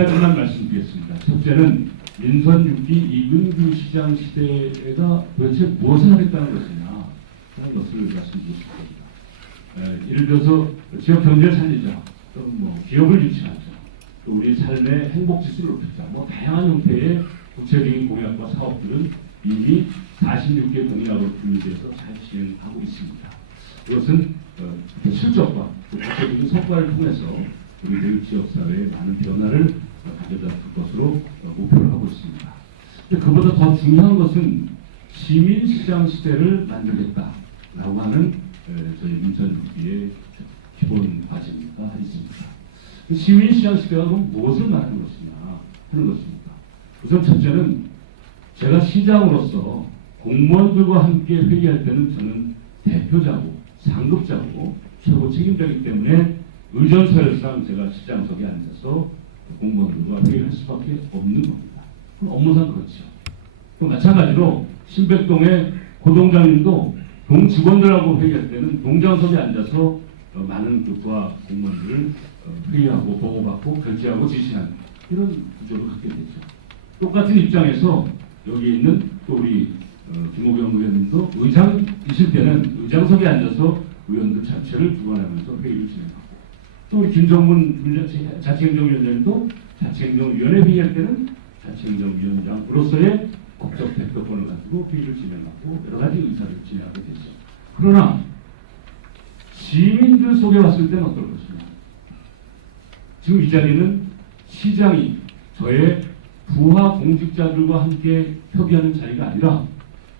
가지만 말씀드리겠습니다. 첫째는 민선 6기 이근규 시장 시대가 도대체 무엇을 하겠다는 것이냐 하는 것을 말씀드리고 싶습니다. 예를 들어서 지역 경제를 살리자, 또는 기업을 유치하자, 또 우리 삶의 행복 지수를 높이자, 다양한 형태의 구체적인 공약과 사업들은 이미 46개 공약으로 분류돼서 잘 진행하고 있습니다. 이것은 실적과 구체적인 성과를 통해서 우리들 지역사회에 많은 변화를 가져다 줄 것으로 목표를 하고 있습니다. 근데 그보다 더 중요한 것은 시민시장 시대를 만들겠다라고 하는 저희 민선 6기의 기본 과제가 있습니다. 시민시장 시대가 그럼 무엇을 말하는 것이냐 하는 것입니다. 우선 첫째는 제가 시장으로서 공무원들과 함께 회의할 때는 저는 대표자고 상급자고 최고 책임자이기 때문에 의전서열상 제가 시장석에 앉아서 공무원들과 회의할 수밖에 없는 겁니다. 그럼 업무상 그렇죠. 또 마찬가지로 신백동의 고동장님도 동 직원들하고 회의할 때는 동장석에 앉아서 많은 부와 공무원들을 회의하고 보고받고 결제하고 지시하는 이런 구조를 갖게 되죠. 똑같은 입장에서 여기 있는 또 우리 김호경 의원님도 의장이실 때는 의장석에 앉아서 의원들 자체를 주관하면서 회의를 진행하고, 또 우리 김정문 자치행정위원장님도 자치행정위원회 회의할 때는 자치행정위원장으로서의 법적 대표권을 가지고 회의를 진행하고 여러 가지 의사를 진행하게 되죠. 그러나 시민들 속에 왔을 때는 어떨 것이냐. 지금 이 자리는 시장이 저의 부하 공직자들과 함께 협의하는 자리가 아니라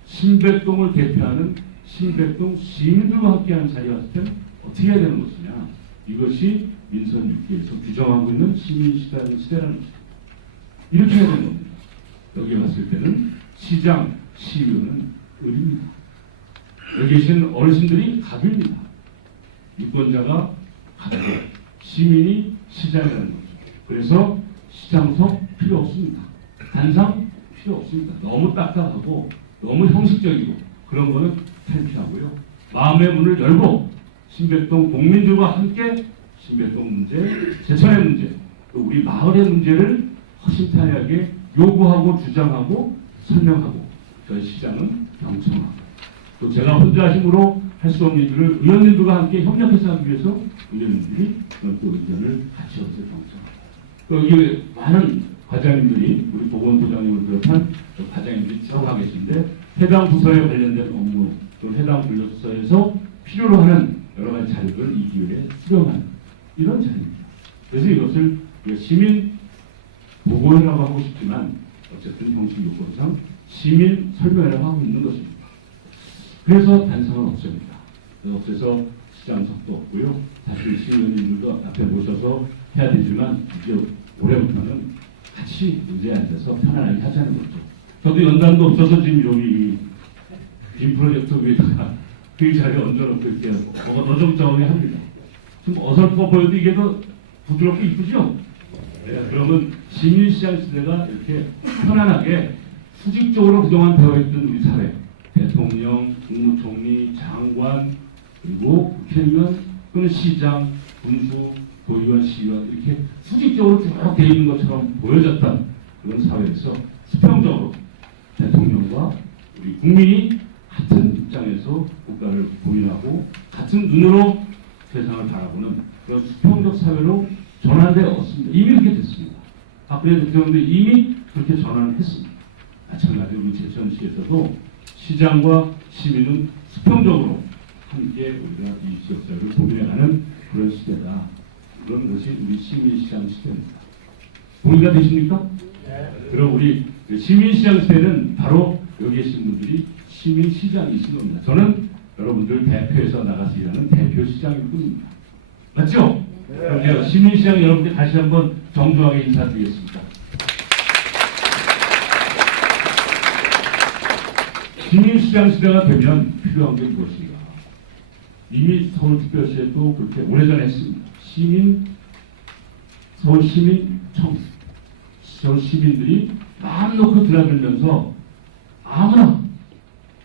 신백동을 대표하는 신백동 시민들과 함께하는 자리에 왔을 때는 어떻게 해야 되는 것이냐. 이것이 민선 6기에서 규정하고 있는 시민시장 시대라는 것입니다. 이렇게 해야 되는 겁니다. 여기 왔을 때는 시장, 시의원은 을입니다. 여기 계신 어르신들이 갑입니다. 유권자가 갑이고 시민이 시장이라는 거죠. 그래서 시장석 필요 없습니다. 단상 필요 없습니다. 너무 딱딱하고 너무 형식적이고 그런 거는 탈피하고요. 마음의 문을 열고 신백동 국민들과 함께 신백동 문제, 제천의 문제, 또 우리 마을의 문제를 허심탄회하게 요구하고 주장하고 설명하고, 저희 시장은 경청하고, 또 제가 혼자 힘으로 할 수 없는 일을 의원님들과 함께 협력해서 하기 위해서 의원님들이 또 의견을 같이 얻어서 경청하고, 또 여기 많은 과장님들이 우리 보건부장님을 비롯한 과장님들이 쭉 와 계신데 해당 부서에 관련된 업무, 또 해당 분류부서에서 필요로 하는 여러 가지 자료를 이 기회에 수령하는 이런 자리입니다. 그래서 이것을 시민 보고회라고 하고 싶지만 어쨌든 형식 요건상 시민 설명회라고 하고 있는 것입니다. 그래서 단상은 없습니다. 없애서 시장석도 없고요. 사실 시의원님들도 앞에 모셔서 해야 되지만 이제 올해부터는 같이 의자에 앉아서 편안하게 하자는 거죠. 저도 연단도 없어서 지금 여기 빔 프로젝트 위에다가 그 자리에 얹어놓고 이렇게 어정쩡하게 합니다. 좀 어설퍼 보여도 이게 더 부드럽게 이쁘죠? 네, 그러면 시민시장 시대가 이렇게 편안하게 수직적으로 그동안 되어있던 우리 사회, 대통령, 국무총리, 장관, 그리고 국회의원, 또는 시장, 군수, 도의원, 시의원 이렇게 수직적으로 쭉 되어 있는 것처럼 보여졌던 그런 사회에서 수평적으로 대통령과 우리 국민이 같은 입장에서 국가를 고민하고 같은 눈으로 세상을 바라보는 그런 수평적 사회로 전환되었습니다. 이미 그렇게 됐습니다. 박근혜 대통령도 이미 그렇게 전환했습니다. 마찬가지로 우리 제천시에서도 시장과 시민은 수평적으로 함께 우리가 이 지역사회를 고민해가는 그런 시대다. 그런 것이 우리 시민시장 시대입니다. 동의가 되십니까? 네. 그럼 우리 시민시장 시대는 바로 여기 계신 분들이 시민시장이신 겁니다. 저는 여러분들 대표에서 나가서 일하는 대표시장일 뿐입니다. 맞죠? 네. 그럼 시민시장 여러분들 다시 한번 정중하게 인사드리겠습니다. 시민시장 시대가 되면 필요한 게 무엇인가? 이미 서울특별시에도 그렇게 오래전에 했습니다. 서울시민청, 서울 시민들이 마음 놓고 드나들면서 아무나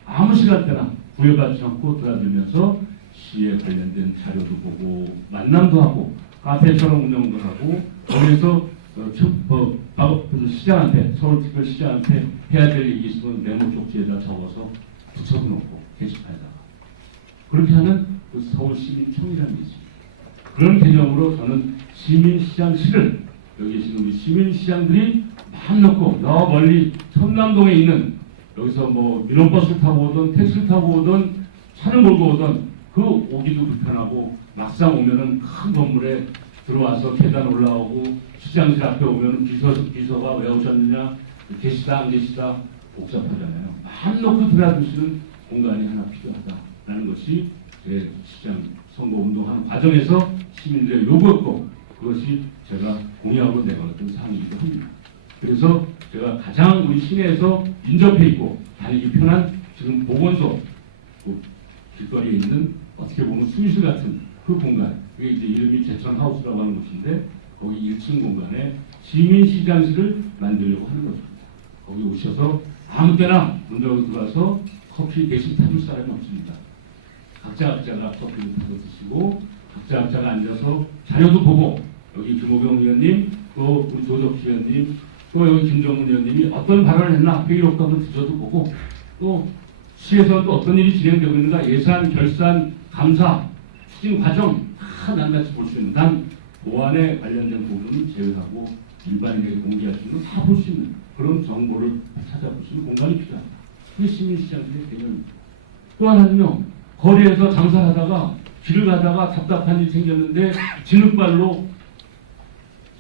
아무 시간대나 구애받지 않고 드나들면서 시에 관련된 자료도 보고 만남도 하고 카페처럼 운영도 하고 거기에서 시장한테, 서울특별시장한테 해야 될 얘기 있으면 메모 쪽지에다 적어서 붙여놓고 게시판에다가 그렇게 하는 그 서울시민청이라는 게 있습니다. 그런 개념으로 저는 시민시장실을 여기 계신 우리 시민시장들이 마음 놓고 저 멀리 청남동에 있는 여기서 뭐 민원버스를 타고 오든 택시를 타고 오든 차를 몰고 오든 그 오기도 불편하고 막상 오면은 큰 건물에 들어와서 계단 올라오고 시장실 앞에 오면은 비서가 왜 오셨느냐 계시다 안 계시다 복잡하잖아요. 마음 놓고 들어주시는 공간이 하나 필요하다라는 것이 제 시장 선거 운동하는 과정에서 시민들의 요구였고 그것이 제가 공약으로 내걸었던 사항이기도 합니다. 그래서 제가 가장 우리 시내에서 인접해 있고 다니기 편한 지금 보건소 그 길거리에 있는 어떻게 보면 수의실 같은 그 공간 그게 이제 이름이 제천하우스라고 하는 곳인데 거기 1층 공간에 시민시장실을 만들려고 하는 거죠. 거기 오셔서 아무 때나 문 열고 들어와서 커피 대신 타줄 사람이 없습니다. 각자가 커피를 타서 드시고 각자가 앉아서 자료도 보고 여기 김호경 의원님 또 우리 조덕희 의원님 또 여기 김정은 의원님이 어떤 발언을 했나 회의록도 한번 뒤져도 보고 또 시에서 또 어떤 일이 진행되고 있는가 예산, 결산, 감사, 추진 과정 다 낱낱이 볼 수 있는 난 보안에 관련된 부분은 제외하고 일반인에게 공개할 수 있는 다 볼 수 있는 그런 정보를 찾아볼 수 있는 공간이 필요합니다. 그게 시민시장들의 개념입니다. 또 하나는요. 거리에서 장사하다가 길을 가다가 답답한 일이 생겼는데 진흙발로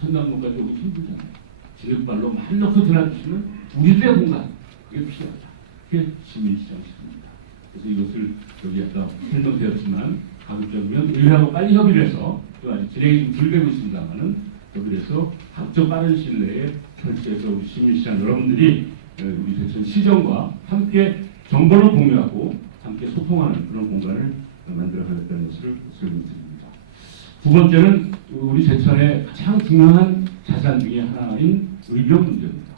천남동까지 오기 힘들잖아요. 진흙발로 맘 놓고 드나드시는 우리들의 공간 그게 필요하다. 그게 시민시장실입니다. 그래서 이것을 여기 아까 설명되었지만 가급적이면 의회하고 빨리 협의를 해서 또 아직 진행이 좀 덜 되고 있습니다만은 협의를 해서 각종 빠른 시일 내에 설치해서 우리 시민시장 여러분들이 우리 대천 시정과 함께 정보를 공유하고 함께 소통하는 그런 공간을 만들어가겠다는 것을 설명드립니다. 두 번째는 우리 제천의 가장 중요한 자산 중에 하나인 의병 문제입니다.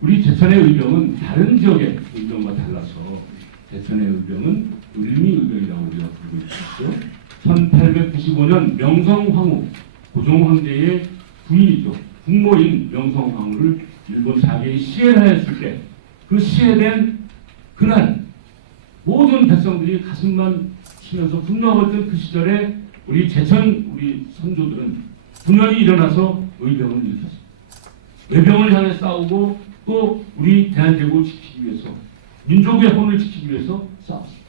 우리 제천의 의병은 다른 지역의 의병과 달라서 제천의 의병은 을미의병이라고 우리가 부르고 있죠. 1895년 명성황후 고종황제의 부인이죠. 국모인 명성황후를 일본 자객이 시해하였을 때 그 시해된 그날 모든 백성들이 가슴만 치면서 분노하고 있던 그 시절에 우리 제천 우리 선조들은 분열이 일어나서 의병을 일으켰습니다. 외병을 향해 싸우고 또 우리 대한제국을 지키기 위해서 민족의 혼을 지키기 위해서 싸웠습니다.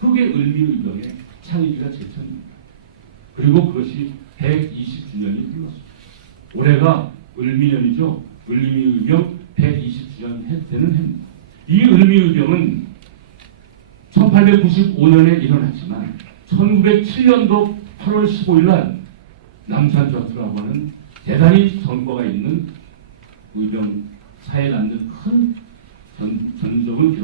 그게 을미의병의 창의지가 제천입니다. 그리고 그것이 120주년이 흘렀습니다. 올해가 을미년이죠. 을미의병 120주년 되는 해입니다. 이 을미의병은 1895년에 일어났지만 1907년도 8월 15일 날 남산전투라고 하는 대단히 전과가 있는 의병사에 남는 큰 전승을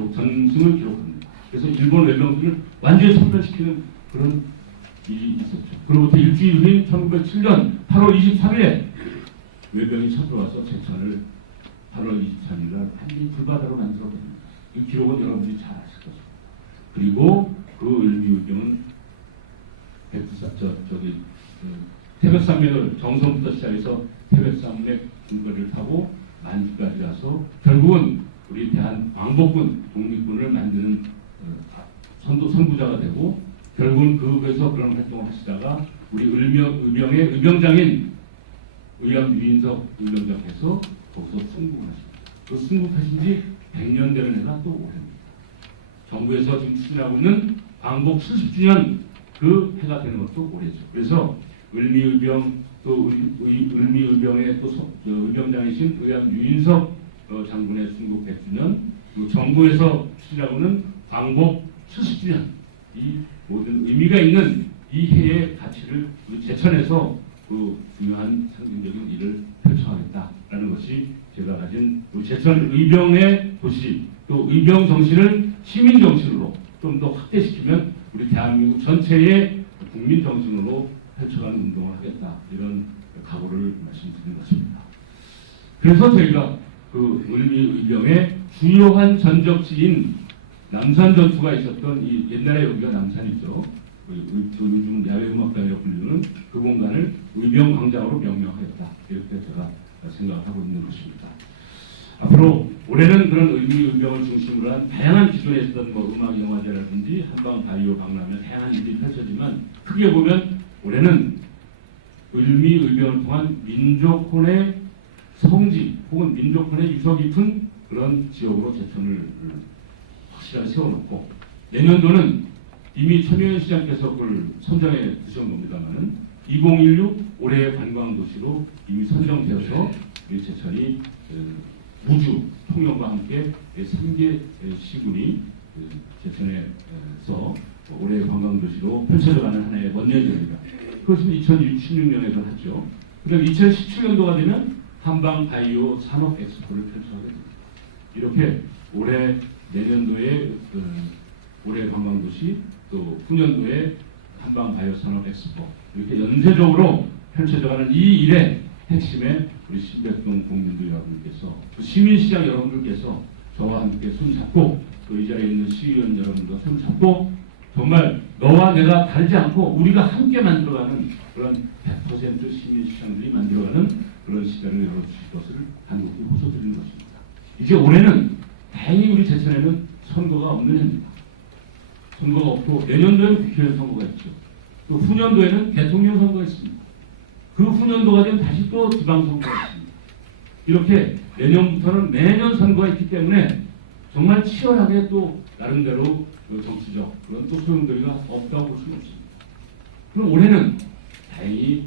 기록합니다. 그래서 일본 외병들을 완전히 섬멸시키는 그런 일이 있었죠. 그로부터 일주일 후인 1907년 8월 23일에 외병이 쳐들어와서 제천을 8월 23일 날 완전히 불바다로 만들어버립니다. 이 기록은 여러분들이 잘 아실 거죠. 그리고 그 을미의병은 태백산맥을 정선부터 시작해서 태백산맥 중거리를 타고 만주까지 가서 결국은 우리 대한 왕복군 독립군을 만드는 선구자가 되고 결국은 그에서 그런 활동을 하시다가 우리 의병의 의병장인 의암 유인석 의병장께서 거기서 승국하십니다. 그 승국하신 지 100년 되는 해가 또 올해입니다. 정부에서 지금 추진하고 있는 광복 70주년 그 해가 되는 것도 올해죠. 그래서 을미의병 또 을미의병의 또 의병장이신 의암 유인석 장군의 순국 100주년 그리고 정부에서 추진하고는 광복 70주년 이 모든 의미가 있는 이 해의 가치를 우리 제천에서 그 중요한 상징적인 일을 펼쳐가겠다라는 것이 제가 가진 우리 제천 의병의 도시 또 의병 정신을 시민 정신으로 좀 더 확대시키면 우리 대한민국 전체의 국민 정신으로 펼쳐가는 운동을 하겠다 이런 각오를 말씀드린 것입니다. 그래서 저희가 그 을미의병의 주요한 전적지인 남산 전투가 있었던 이 옛날에 여기가 남산이죠. 요즘 야외음악당이라고 불리는 그 공간을 의병광장으로 명명하였다. 이렇게 제가 생각하고 있는 것입니다. 앞으로 올해는 그런 의미의병을 중심으로 한 다양한 기존에 있었던 음악 영화제라든지 한방 바이오 박람회 다양한 일이 펼쳐지만 크게 보면 올해는 의미의병을 통한 민족혼의 성지 혹은 민족혼의 유서 깊은 그런 지역으로 제천을 확실하게 세워놓고 내년도는 이미 천효연 시장께서 그걸 선정해 두신 겁니다만은 2016 올해의 관광도시로 이미 선정되어서 우리 제천이 우주 통영과 함께 3개 시군이 제천에서 올해의 관광도시로 펼쳐져가는 하나의 먼 예정입니다. 그것은 2016년에서 했죠. 그다음 2017년도가 되면 한방 바이오 산업 엑스포를 펼쳐하게 됩니다. 이렇게 올해 내년도에 올해 관광도시 또 후년도에 한방 바이오 산업 엑스포 이렇게 연쇄적으로 펼쳐져가는 이 일의 핵심에 우리 신백동 국민들 여러분께서 그 시민시장 여러분들께서 저와 함께 손잡고 또 이 자리에 있는 시의원 여러분과 손잡고 정말 너와 내가 다르지 않고 우리가 함께 만들어가는 그런 100% 시민시장들이 만들어가는 그런 시대를 열어주실 것을 간곡히 호소드리는 것입니다. 이제 올해는 다행히 우리 제천에는 선거가 없는 해입니다. 선거가 없고 내년도에는 국회의원 선거가 있죠. 또 후년도에는 대통령 선거가 있습니다. 그 후년도가 되면 다시 또 지방선거가 있습니다. 이렇게 내년부터는 매년 선거가 있기 때문에 정말 치열하게 또 나름대로 정치적 그런 또 소용돌이가 없다고 볼 수는 없습니다. 그럼 올해는 다행히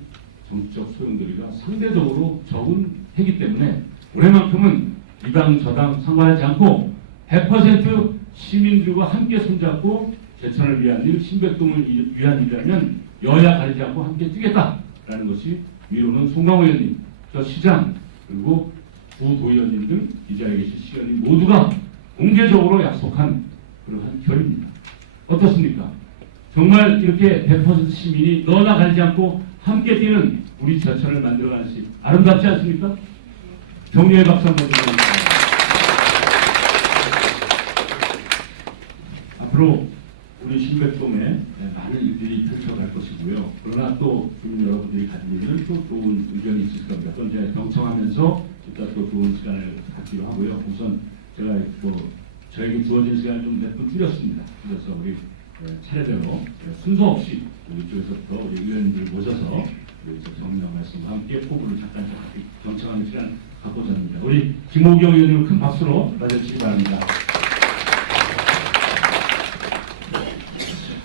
정치적 소용돌이가 상대적으로 적은 해기 때문에 올해만큼은 이당 저당 상관하지 않고 100% 시민들과 함께 손잡고 제천을 위한 일, 신백동을 위한 일이라면 여야 가리지 않고 함께 뛰겠다라는 것이 위로는 송강호 의원님, 저 시장 그리고 부도의원님들 이 자리에 계신 시의원님 모두가 공개적으로 약속한 그러한 결입니다. 어떻습니까? 정말 이렇게 100% 시민이 너나 가리지 않고 함께 뛰는 우리 제천을 만들어가는 시 아름답지 않습니까? 격려의 박수 한번 드리겠습니다. 앞으로 우리 신백동에 많은 일들이 펼쳐갈 것이고요. 그러나 또 주민 여러분들이 가지고 있는 또 좋은 의견이 있을 겁니다. 또 이제 경청하면서 이따 또 좋은 시간을 갖기로 하고요. 우선 제가 저에게 주어진 시간을 좀 몇 분 줄였습니다. 그래서 우리 차례대로 순서 없이 우리 쪽에서부터 우리 의원님들 모셔서 우리 정명 말씀과 함께 포부를 잠깐 경청하는 시간 갖고자 합니다. 우리 김호경 의원님을 큰 박수로 맞아주시기 바랍니다.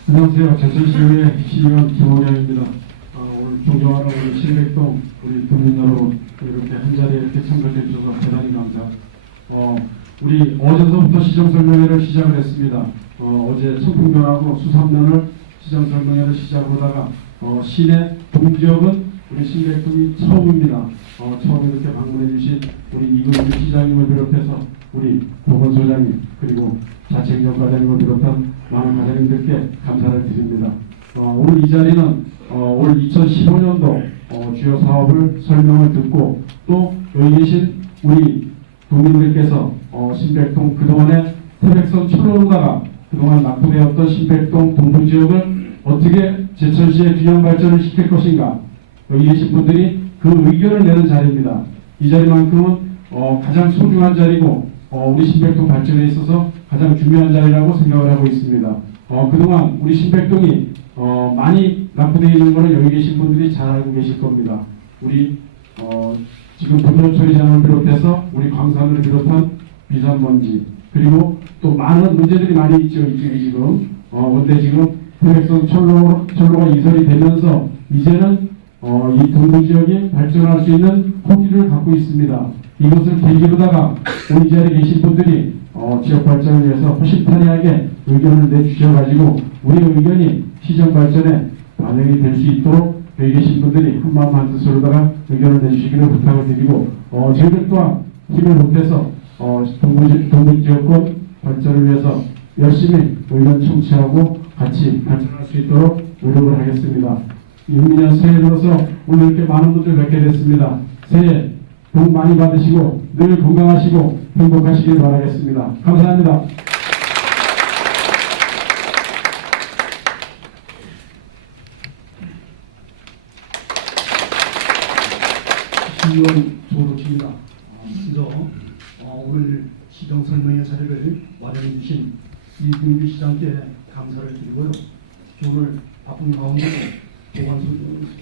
안녕하세요. 제천시의회 시의원 김호경입니다. 오늘 존경하는 우리 신백동 우리 국민 여러분 이렇게 한자리에 이렇게 참가해 주셔서 대단히 감사. 우리 어제서부터 시정설명회를 시작을 했습니다. 어제 청풍면하고 수산면을 시정설명회를 시작하다가 시내 동지역은 우리 신백동이 처음입니다. 처음 이렇게 방문해 주신 우리 이근주 시장님을 비롯해서 우리 보건소장님 그리고 자책경과장님을 비롯한 많은 과장님들께 감사를 드립니다. 오늘 이 자리는 올 2015년도 주요 사업을 설명을 듣고 또 여기 계신 우리 동민들께서 신백동 그동안에 태백선 철로로다가 그동안 낙후되었던 신백동 동부지역을 어떻게 제천시의 균형 발전을 시킬 것인가 여기 계신 분들이 그 의견을 내는 자리입니다. 이 자리만큼은 가장 소중한 자리고 우리 신백동 발전에 있어서 가장 중요한 자리라고 생각을 하고 있습니다. 그동안 우리 신백동이 많이 낙후되어 있는 것을 여기 계신 분들이 잘 알고 계실 겁니다. 우리 지금 분뇨처리장을 비롯해서 우리 광산을 비롯한 비산먼지 그리고 또 많은 문제들이 많이 있죠. 이쪽이 지금 근데 지금 태백선 철로가 이설이 되면서 이제는 이 동부지역이 발전할 수 있는 호기를 갖고 있습니다. 이것을 계기로다가 우리 자리에 계신 분들이 지역 발전을 위해서 허심탄회하게 의견을 내주셔가지고 우리 의견이 시정 발전에 반영이 될 수 있도록 여기 계신 분들이 한마음 한뜻으로다가 의견을 내주시기를 부탁을 드리고 저희들 또한 힘을 보태서 동부지역권 발전을 위해서 열심히 의견 청취하고 같이 발전할 수 있도록 노력을 하겠습니다. 이후년 새해 들어서 오늘 이렇게 많은 분들 뵙게 됐습니다. 새해 복 많이 받으시고 늘 건강하시고 행복하시길 바라겠습니다. 감사합니다. 시의원 조로 시정 설명회 자리를 마련해 주신 이준규 시장께 감사를 드리고요. 오늘 바쁜 가운데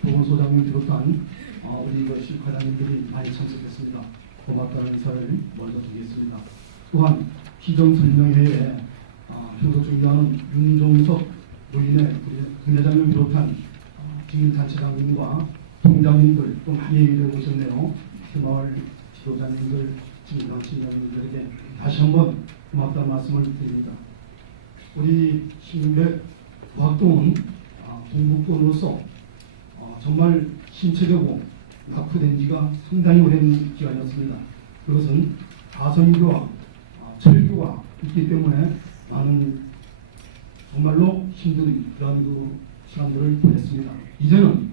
보건소장님 비롯한 우리 실과장님들이 많이 참석했습니다. 고맙다는 인사를 먼저 드리겠습니다. 또한 시정 설명회에 평소 존경하는 윤종석 부인의 우리 부회장을 비롯한 주민단체장님과 동장님들 또 많이 얘기를 오셨네요. 그 마을 지도자님들, 주민단체장님들에게 다시 한번 고맙다는 말씀을 드립니다. 우리 신백 부학동은 동북권으로서 정말 신체되고 낙후된 지가 상당히 오랜 기간이었습니다. 그것은 가성교와 철교가 있기 때문에 많은 정말로 힘든 그런 그 시간들을 보냈습니다. 이제는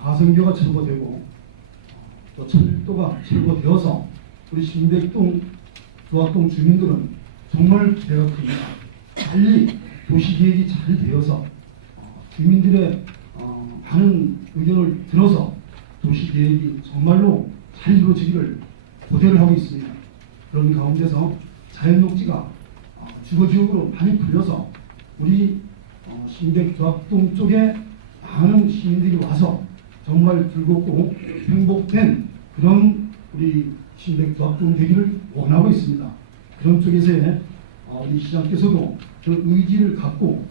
가성교가 철거되고 또 철도가 철거되어서 우리 신백동 부학동 주민들은 정말 기대가 큽니다. 빨리 도시계획이 잘 되어서 주민들의 많은 의견을 들어서 도시계획이 정말로 잘 이루어지기를 고대를 하고 있습니다. 그런 가운데서 자연녹지가 주거지역으로 많이 풀려서 우리 신백조합동 쪽에 많은 시민들이 와서 정말 즐겁고 행복된 그런 우리 신백조합동 되기를 원하고 있습니다. 그런 쪽에서의 우리 시장께서도 그 의지를 갖고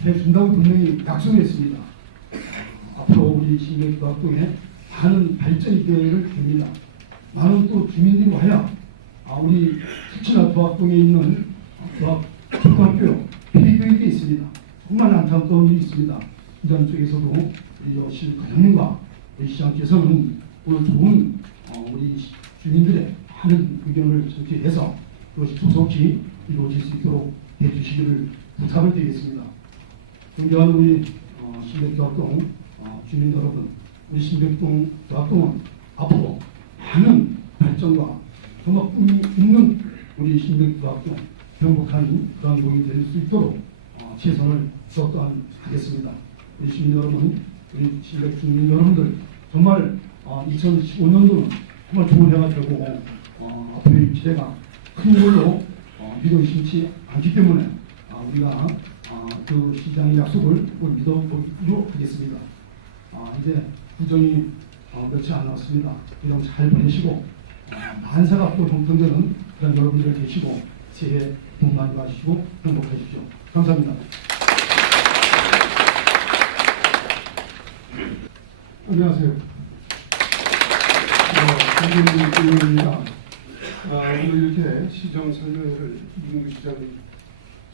해준다고 분명히 약속을 했습니다. 앞으로 우리 신백조합동에 많은 발전이 있기를 됩니다. 많은 또 주민들이 와야 우리 특히나 조합동에 있는 조합초등학교 폐교육이 있습니다. 정말 안타까운 일이 있습니다. 이런 쪽에서도 우리 실과장님과 우리 시장께서는 오늘 좋은 우리 주민들의 많은 의견을 전체해서 그것이 조속히 이루어질 수 있도록 해주시기를 부탁을 드리겠습니다. 존경하는 우리 신백조합동 주민 여러분, 우리 신백동 조합동은 앞으로 많은 발전과 정말 꿈이 있는 우리 신백조합동 행복한 그런 곳이 될 수 있도록 최선을 또한 하겠습니다. 우리 시민 여러분, 우리 신백 주민 여러분들 정말 2015년도는 정말 좋은 해가 되고 앞으로의 기대가 큰 걸로 믿어 심지 않기 때문에 우리가 그 시장의 약속을 믿어보기로 하겠습니다. 이제 구정이 며칠 안 남았습니다. 구정 잘 보내시고 만사가 앞으로 형성되는 그런 여러분들 계시고 새해 복 많이 받으시고 행복하십시오. 감사합니다. 안녕하세요. 김준입니다. 오늘 이렇게 시정 설명회를 이준규 시장님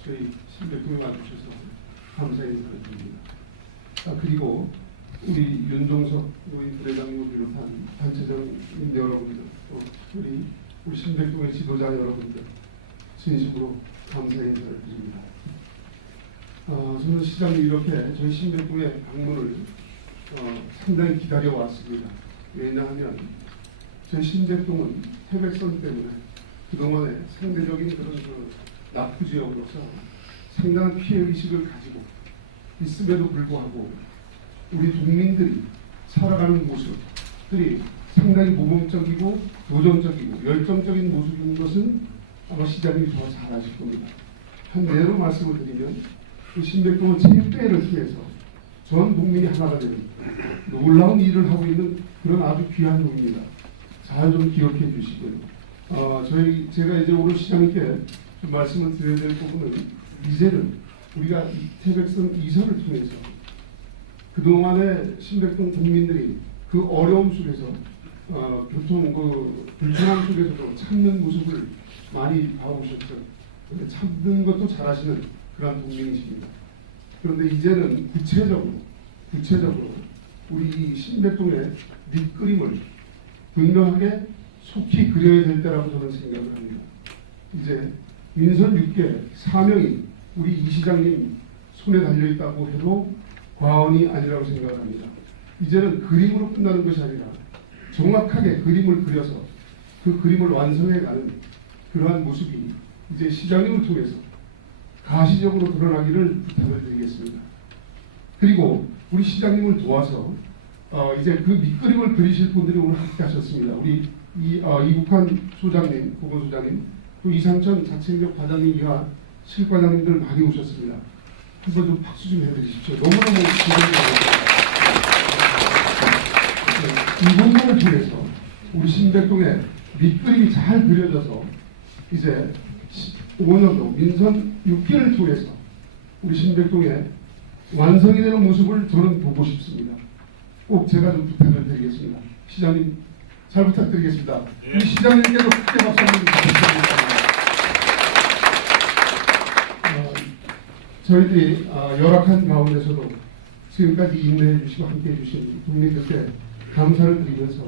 저희 신백동에 와주셔서 감사 인사를 드립니다. 그리고 우리 윤종석 노인 부회장님을 비롯한 단체장님 여러분들, 또 우리 신백동의 지도자 여러분들 진심으로 감사 인사를 드립니다. 저는 시장님 이렇게 저희 신백동의 방문을 상당히 기다려 왔습니다. 왜냐하면 저희 신백동은 태백선 때문에 그동안에 상대적인 그런 낙후 지역으로서 상당한 피해 의식을 가지고 있음에도 불구하고 우리 동민들이 살아가는 모습들이 상당히 모범적이고 도전적이고 열정적인 모습인 것은 아마 시장님이 더 잘 아실 겁니다. 한 예로 말씀을 드리면 그 신백동은 체육대회를 통해서 전 국민이 하나가 되는 놀라운 일을 하고 있는 그런 아주 귀한 동입니다. 잘 좀 기억해 주시고요. 제가 이제 오늘 시장님께 좀 말씀을 드려야 될 부분은 이제는 우리가 태백선 이선을 통해서 그동안에 신백동 국민들이 그 어려움 속에서 교통 불편함 속에서도 참는 모습을 많이 봐오셨죠. 참는 것도 잘하시는 그런 국민이십니다. 그런데 이제는 구체적으로 우리 신백동의 밑그림을 분명하게 속히 그려야 될 때라고 저는 생각을 합니다. 이제 민선 6개 사명이 우리 이 시장님 손에 달려있다고 해도 과언이 아니라고 생각합니다. 이제는 그림으로 끝나는 것이 아니라 정확하게 그림을 그려서 그 그림을 완성해가는 그러한 모습이 이제 시장님을 통해서 가시적으로 드러나기를 부탁을 드리겠습니다. 그리고 우리 시장님을 도와서 이제 그 밑그림을 그리실 분들이 오늘 함께 하셨습니다. 우리 이국환 소장님, 보건소장님, 또 이상천 자치행정 과장님과 실과장님들 많이 오셨습니다. 한번 좀 박수 좀 해드리십시오. 너무너무 기대됩니다. 이 공간을 통해서 우리 신백동의 밑그림이 잘 그려져서 이제 5년도 민선 6개를 통해서 우리 신백동의 완성이 되는 모습을 저는 보고 싶습니다. 꼭 제가 좀 부탁을 드리겠습니다. 시장님 잘 부탁드리겠습니다. 이 시장님께도 크게 박수 한번 부탁드립니다. 저희들이 열악한 가운데서도 지금까지 인내해 주시고 함께해 주신 국민들께 감사를 드리면서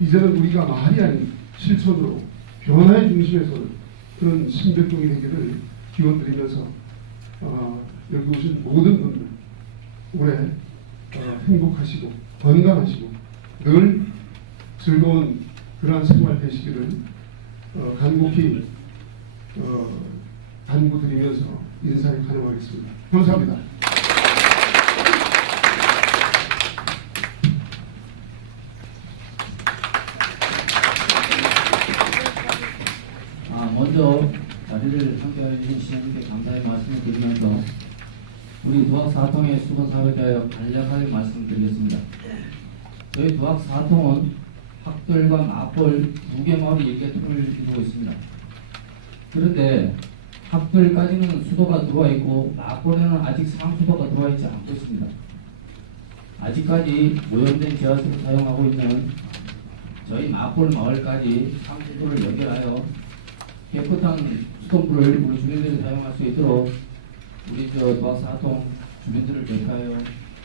이제는 우리가 말이 아닌 실천으로 변화의 중심에 서는 그런 신백동이 되기를 기원드리면서 여기 오신 모든 분들 올해 행복하시고 건강하시고 늘 즐거운 그러한 생활 되시기를 간곡히 당부드리면서 인사에 가능하겠습니다. 감사합니다. 먼저 자리를 함께해 주신 시장님께 감사의 말씀을 드리면서 우리 도학 4통의 수건 사업에 대하여 간략하게 말씀드리겠습니다. 저희 도학 4통은 학들과 마을 2개 마을이 1개 틀을 이루고 있습니다. 그런데 학들까지는 수도가 들어와 있고 마을에는 아직 상수도가 들어와 있지 않고 있습니다. 아직까지 오염된 지하수를 사용하고 있는 저희 마을 마을까지 상수도를 연결하여 깨끗한 수돗물을 우리 주민들이 사용할 수 있도록 우리 도학 4통 주민들을 대표하여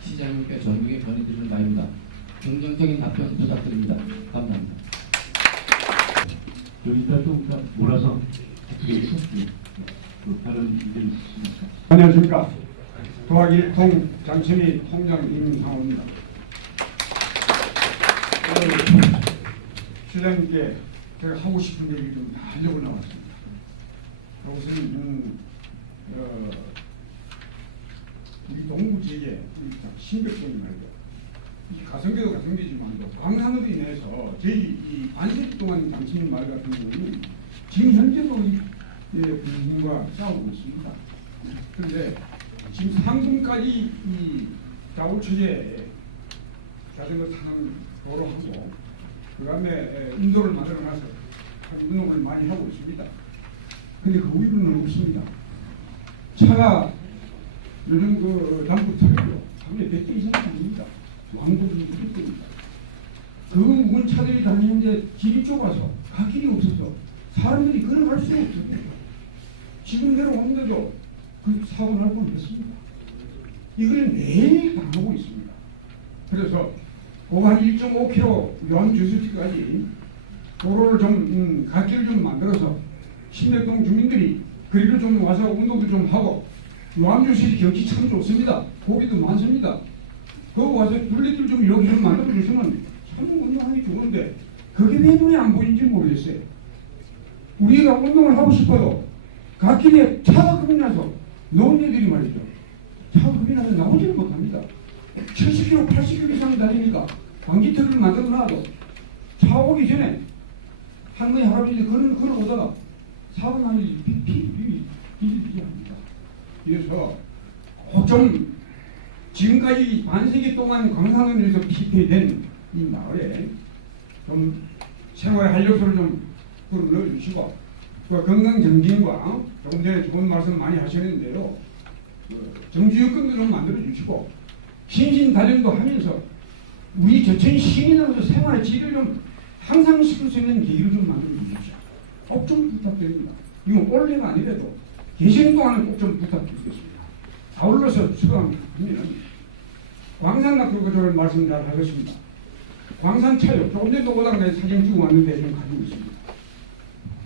시장님께 전국에 건의드리는 바입니다. 긍정적인 답변 부탁드립니다. 감사합니다. 좀 이따 좀 몰아서 어떻게 있어? 다른 의견 있으십니까? 안녕하십니까. 도학 1통 장천희 통장 임상호입니다. 오늘 시장님께 제가 하고 싶은 얘기 좀 다 하려고 나왔습니다. 그것은 우리 동부 지역에 신백동이 말이죠. 이 가성비도 가성비지만 광산으로 인해서 저희 이 반세기 동안 장치민 마을 같은 경우는 지금 현재도 군과 싸우고 있습니다. 그런데 지금 상금까지 이 좌우처제에 자전거 타는 도로하고 그 다음에 인도를 만들어놔서 운동을 많이 하고 있습니다. 근데 그 위로는 없습니다. 차가 요즘 그 담보 터리고 하루에 100대 이상 다닙니다. 왕복이 그렇습니다. 그 운차들이 다니는데 길이 좁아서 갈 길이 없어서 사람들이 걸어갈 수가 없습니다. 지금 내려오는데도 그 사고 날 뻔했습니다. 이걸 매일 당하고 있습니다. 그래서 한 1.5km 요한주스티까지 도로를 좀 갓길을 좀 만들어서 신백동 주민들이 그리로 좀 와서 운동도 좀 하고 요한주스티 경치 참 좋습니다. 고기도 많습니다. 거기 와서 둘레길 좀 이렇게 좀 만들어 주시면 참 운동하기 좋은데 그게 왜 눈에 안 보이는지 모르겠어요. 우리가 운동을 하고 싶어도 갓길에 차가 겁이 나서 노인네들이 말이죠. 차가 겁이 나서 나오지를 못합니다. 70km, 80km 이상 다니니까 방지턱을 만들어 놔도 차 오기 전에 할머니, 할아버지들 걸어오다가 사고 나는 비비비비비비비합니다. 그래서 좀 지금까지 반세기 동안 광산원에서 피폐된 이 마을에 좀 생활 활력소를 좀 넣어주시고 그 건강정진과 조금 전에 좋은 말씀 많이 하셨는데요. 정주여건도 좀 만들어주시고 신신단련도 하면서 우리 저천 시민으로서 생활의 질을 좀 향상시킬 수 있는 계기를 좀 만들어주십시오. 꼭 좀 부탁드립니다. 이건 올해가 아니라도 계신 동안은 꼭 좀 부탁드리겠습니다. 아울러서 수강하면 광산낙후를 말씀 잘 하겠습니다. 광산차요. 조금 전에 오다가 사진 찍어 왔는데 좀 가지고 있습니다.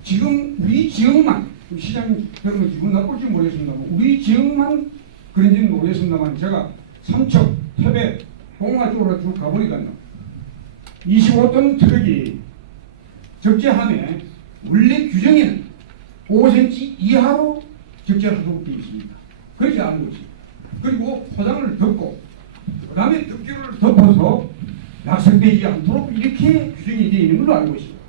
지금 우리 지역만 시장님 여러분 기분 나쁠지 모르겠습니다만 우리 지역만 그런지는 모르겠습니다만 제가 삼척, 태백, 봉화 쪽으로 쭉 가보니까요. 25톤 트럭이 적재함에 원래 규정에는 5cm 이하로 적재하도록 되어 있습니다. 그렇게 알고 있습니다. 그리고 포장을 덮고 그 다음에 덮개를 덮어서 낙석되지 않도록 이렇게 규정이 되어 있는 걸로 알고 있습니다.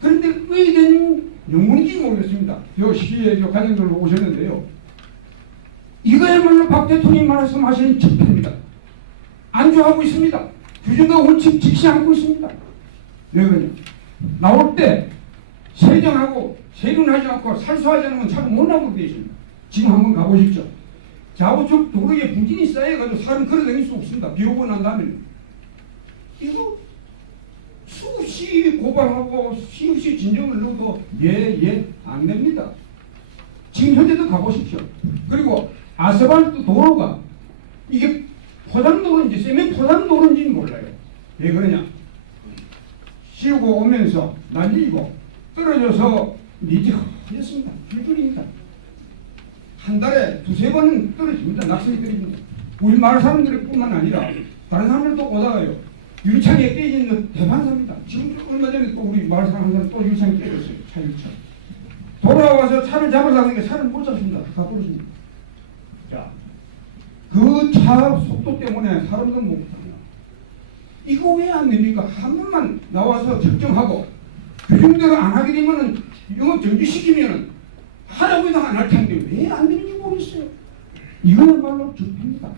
그런데 의된 영문인지 모르겠습니다. 요 시위에 요 가정들로 오셨는데요. 이거야말로 박 대통령이 말씀하시는 적폐입니다. 안주하고 있습니다. 규정과 원칙 지키지 않고 있습니다. 왜 그러냐? 나올 때 세정하고 세륜하지 않고 살수하지 않으면 참 못 나오게 되어 있습니다. 지금 한번 가보십시오. 좌우측 도로에 부진이 쌓여가지고 사람 걸어다닐 수 없습니다. 비 오고 난 다음에 이거 수없이 고발하고 수없이 진정을 넣어도 안 됩니다. 지금 현재도 가보십시오. 그리고 아스팔트 도로가 이게 포장도로인지 세면 포장도로인지는 몰라요. 왜 그러냐? 씌우고 오면서 날리고 떨어져서 미지 하였습니다. 줄줄입니다. 한 달에 두세 번은 떨어집니다. 낙석이 떨어집니다. 우리 마을 사람들 뿐만 아니라 다른 사람들도 오다가요. 유리창에 깨지는 대반사입니다. 지금 얼마 전에 또 우리 마을 사람 한 사람 또 유리창에 깨졌어요. 차 유리창. 돌아와서 차를 잡으려고 하니까 차를 못 잡습니다. 다 부러집니다. 자, 그 차 속도 때문에 사람도 못 갑니다. 이거 왜 안 됩니까? 한 번만 나와서 결정하고 규정대로 안 하게 되면은 영업 정지시키면은 하라고 해도 안 할 텐데 왜 안 되는지 모르겠어요. 이거야말로 적폐입니다.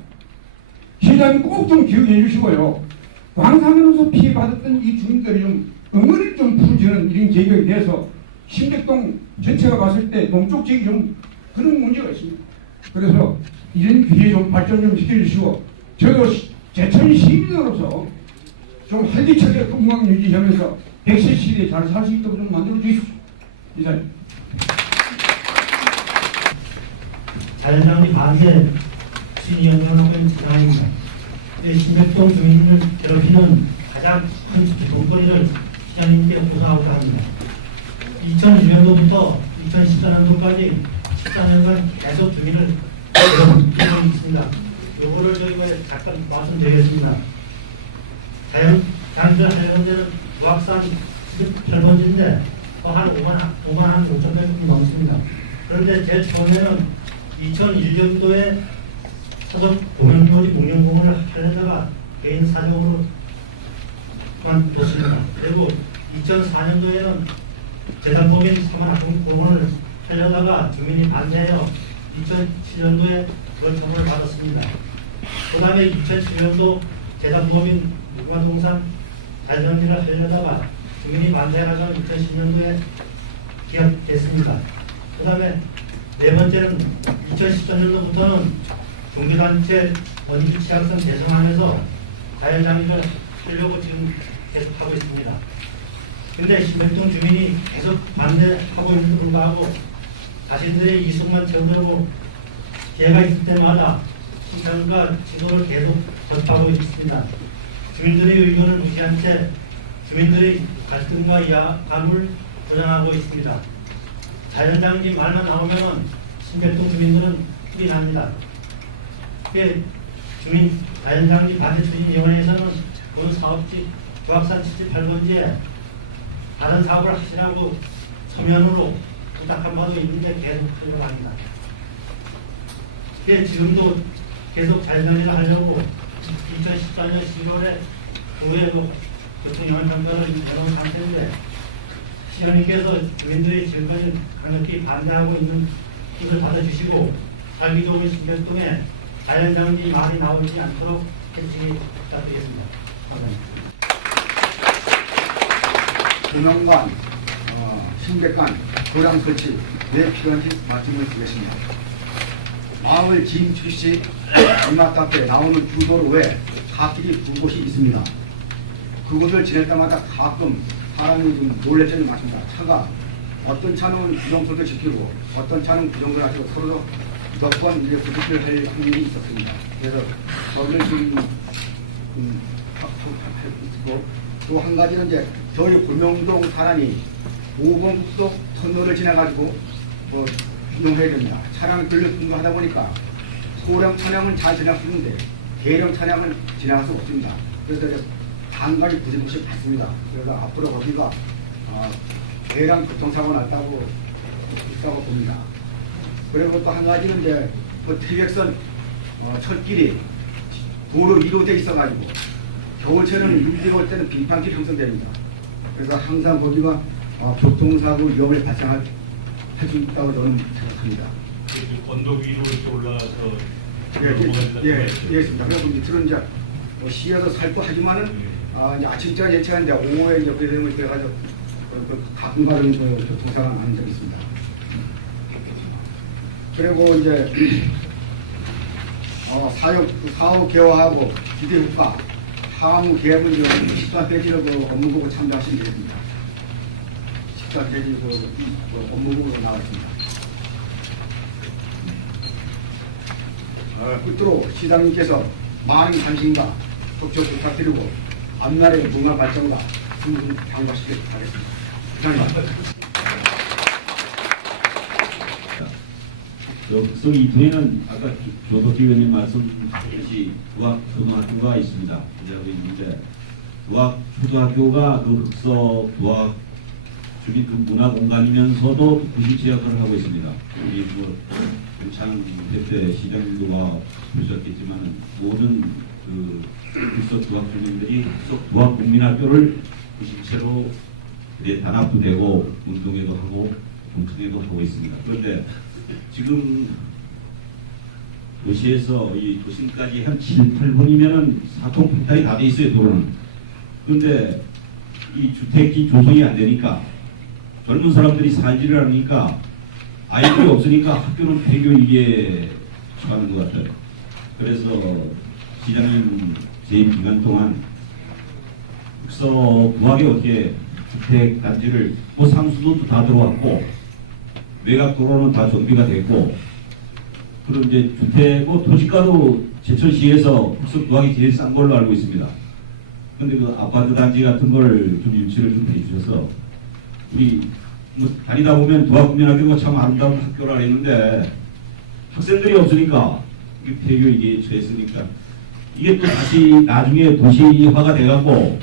시장님 꼭 좀 기억해 주시고요. 광산면에서 피해받았던 이 주민들이 좀 응어리를 좀 풀어주는 이런 계획이 돼서 신백동 전체가 봤을 때 동쪽 지역이 좀 그런 문제가 있습니다. 그래서 이런 기회 좀 발전 좀 시켜주시고 저도 제천 시민으로서 좀 활기차게 건강 유지하면서 100세 시대에 잘 살 수 있도록 좀 만들어 주십시오. 이사님. 자연장비 만세 신이영경학원 지상입니다. 신백동 주민을 괴롭히는 가장 큰 기본거리를 시장님께 호소하고자 합니다. 2002년도부터 2014년도까지 14년간 계속 주민을 괴롭히고 있습니다. 요거를 저희가 잠깐 말씀드리겠습니다. 자연장비를 하려는 데는 부악산 18번지인데 한 5만 5천 명이 넘습니다. 그런데 제일 처음에는 2001년도에 사법 공영묘지 공영공원을 하려다가 개인 사정으로 그만뒀습니다. 그리고 2004년도에는 재단법인 사만학공원을 하려다가 주민이 반대하여 2007년도에 벌청을 받았습니다. 그 다음에 2007년도 재단법인 무관동산 자연정비를 하려다가 주민이 반대하자 2010년도에 기각됐습니다. 그 다음에 네 번째는 2014년도부터는 종교단체 원주 취약성 개선하면서 자연장비를 하려고 지금 계속하고 있습니다. 근데 신백동 주민이 계속 반대하고 있는 불구하고 자신들의 이익만 채우려고 기회가 있을 때마다 신청과 지도를 계속 접하고 있습니다. 주민들의 의견을 무시한 채 주민들의 갈등과 야감을 조장하고 있습니다. 자연장비 말만 나오면 신백동 주민들은 불이 납니다. 주민 자연장비 반대 추진위원회에서는 본 사업지 부악산 78번지에 다른 사업을 하시라고 서면으로 부탁한 바도 있는데 계속 하려고 합니다. 지금도 계속 자연장비를 하려고 2014년 10월에 도의회로 교통영향평가를 내놓은 상태인데 시장님께서 주민들의 지금까지 강력히 반대하고 있는 뜻을 받아주시고 살기 좋은 신백동에 자연장비 말이 나오지 않도록 해주시기 부탁드리겠습니다. 감사합니다. 조명관, 신백관, 도량 설치 왜 필요한지 말씀을 드리겠습니다. 마을 지인 출시 이마트 앞에 나오는 주도로 외에 갓길이 두 곳이 있습니다. 그곳을 지낼 때마다 가끔 사람이 좀 놀랄 많습니다. 차가 어떤 차는 규정소를 지키고 어떤 차는 규정을 하시고 서로 몇 번 이제 부딪힐 할 일이 있었습니다. 그래서 저를 좀 있고 또 한 가지는 이제 저희 고명동 사람이 5번 국도 터널을 지나가지고 이용해야 됩니다. 차량을 근로하다 보니까 소량 차량은 잘 지나갈 수 있는데 대형 차량은 지나갈 수 없습니다. 그래서 이제 단가지 부지없이 받습니다. 그래서 앞으로 거기가 대량 교통사고 났다고 있다고 봅니다. 그리고 또 한 가지는 이제 그 태백선 철길이 도로 위로 돼 있어가지고 겨울철에는 6, 2월 때는 빙판길이 형성됩니다. 그래서 항상 거기가 교통사고 위험을 발생할 수 있다고 저는 생각합니다. 언덕 위로 이렇게 올라가서 예, 있습니다. 그리고 밑으로 이제 시에서 살고 하지만은 이제 아침까지 예측하는데 오후에 이제 그래 되면 그래가지고 가끔가다 교통사고가 나는 적이 있습니다. 그리고 이제 사후 개화하고 기대 효과, 향후 계획은 식사 폐지로 업무보고 참조하시면 되겠습니다. 식사 폐지 업무보고 나와 있습니다. 끝으로 시장님께서 많은 관심과 협조 부탁드리고 앞날의 문화 발전과 승진 장구하시길 바라겠습니다. 감사합니다. 흑성 이토에는 아까 조덕기 의원님 말씀하셨듯이 부학 초등학교가 있습니다. 존재하고 있는데 부학 초등학교가 그 흑성 부학 주민 그 문화 공간이면서도 구실체 역할을 하고 있습니다. 우리 뭐 창 때 시장님도 와 보셨겠지만은 모든 그 흑성 부학 주민들이 흑성 부학 국민학교를 구실체로 단합도 되고 운동회도 하고 공청회도 하고 있습니다. 그런데 지금 도시에서 이 도심까지 한 7, 8분이면은 사통 팽탈이 다 돼 있어요, 도로는. 그런데 이 주택지 조성이 안 되니까 젊은 사람들이 살지를 않으니까 아이들이 없으니까 학교는 폐교 이게 처하는 것 같아요. 그래서 시장님 재임 기간 동안 흑서 부학에 어떻게 주택 단지를 뭐 상수도도 다 들어왔고 외곽 도로는 다 정비가 됐고 그리고 이제 주택 토지가도 제천시에서 흑서 부학이 제일 싼 걸로 알고 있습니다. 그런데 그 아파트 단지 같은 걸 좀 유치를 좀 해주셔서 우리 뭐 다니다 보면 부학국민학교가 참 아름다운 학교라 했는데 학생들이 없으니까 이게 폐교 이게 처했으니까 이게 또 다시 나중에 도시화가 돼갖고